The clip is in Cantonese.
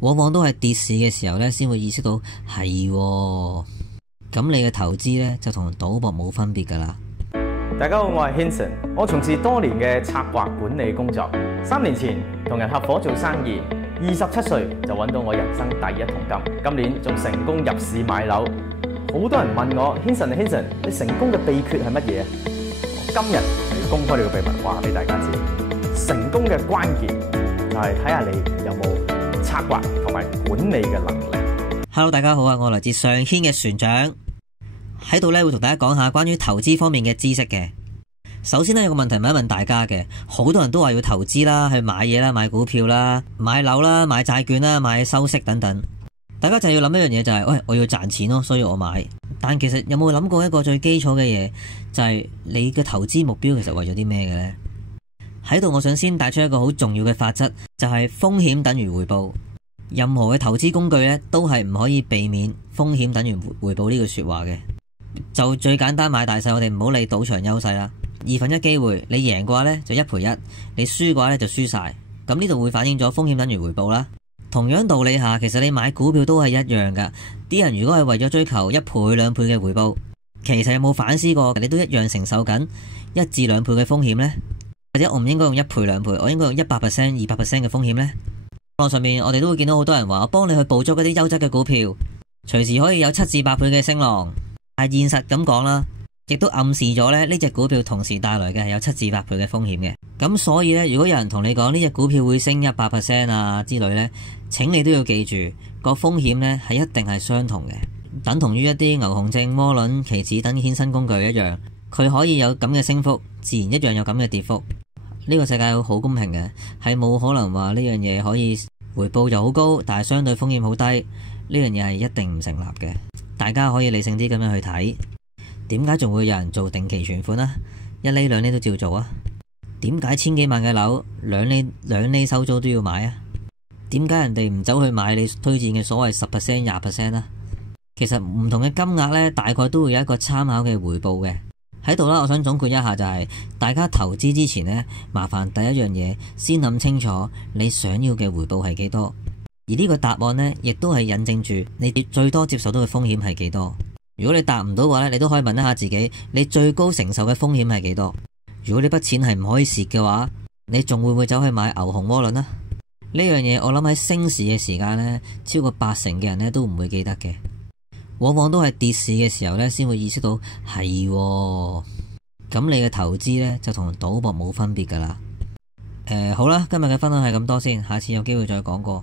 往往都係跌市嘅時候呢先會意識到係喎，咁你嘅投資呢，就同賭博冇分別㗎啦。大家好，我係 Hinson， 我從事多年嘅策劃管理工作。3年前同人合夥做生意，27歲就揾到我人生第一桶金。今年仲成功入市買樓。好多人問我 Hinson， 你成功嘅秘訣係乜嘢？我今日要公開呢個秘密，話俾大家知。成功嘅關鍵就係睇下你有冇策劃同埋管理嘅能力。Hello， 大家好啊，我來自上軒嘅船長。喺度咧會同大家講下關於投資方面嘅知識嘅。首先咧有個問題問一問大家嘅，好多人都話要投資啦，去買嘢啦，買股票啦，買樓啦，買債券啦，買收息等等。大家就要諗一樣嘢，就係喂，我要賺錢咯，所以我買。但其實有冇諗過一個最基礎嘅嘢，就係你嘅投資目標其實為咗啲咩嘅呢？喺度我想先帶出一個好重要嘅法則，就係風險等於回報。任何嘅投資工具咧都係唔可以避免風險等於回報呢句說話嘅。就最簡單買大細，我哋唔好理賭場優勢啦。1/2機會，你贏嘅話呢就1賠1，你輸嘅話呢就輸晒。咁呢度會反映咗風險等於回報啦。同樣道理下，其實你買股票都係一樣噶。啲人如果係為咗追求1倍2倍嘅回報，其實有冇反思過你都一樣承受緊1至2倍嘅風險呢？或者我唔應該用1倍2倍，我應該用100%、200%嘅風險呢？網上面我哋都會見到好多人話，我幫你去捕捉嗰啲優質嘅股票，隨時可以有7至8倍嘅升浪。但係現實咁講啦，亦都暗示咗呢隻股票同時帶來嘅係有7至8倍嘅風險嘅。咁所以呢，如果有人同你講呢隻股票會升100%啊之類呢，請你都要記住個風險呢係一定係相同嘅，等同於一啲牛熊證、窩輪、期指等衍生工具一樣，佢可以有咁嘅升幅，自然一樣有咁嘅跌幅。呢個世界好公平嘅，係冇可能話呢樣嘢可以回報又好高，但係相對風險好低。呢樣嘢係一定唔成立嘅。大家可以理性啲咁樣去睇。點解仲會有人做定期存款啊？1厘2厘都照做啊？點解千幾萬嘅樓2厘收租都要買啊？點解人哋唔走去買你推薦嘅所謂10%、20% 啊？其實唔同嘅金額呢，大概都會有一個參考嘅回報嘅。喺度啦，我想總括一下就係，大家投資之前呢，麻煩第一樣嘢先諗清楚你想要嘅回報係幾多，而呢個答案呢，亦都係印證住你最多接受到嘅風險係幾多。如果你答唔到嘅話呢，你都可以問一下自己，你最高承受嘅風險係幾多？如果呢筆錢係唔可以蝕嘅話，你仲會唔會走去買牛熊窩輪啊？呢樣嘢我諗喺升市嘅時間呢，超過80%嘅人呢都唔會記得嘅。往往都係跌市嘅時候呢先會意識到係喎，咁你嘅投資呢，就同賭博冇分別㗎啦。好啦，今日嘅分享係咁多先，下次有機會再講過。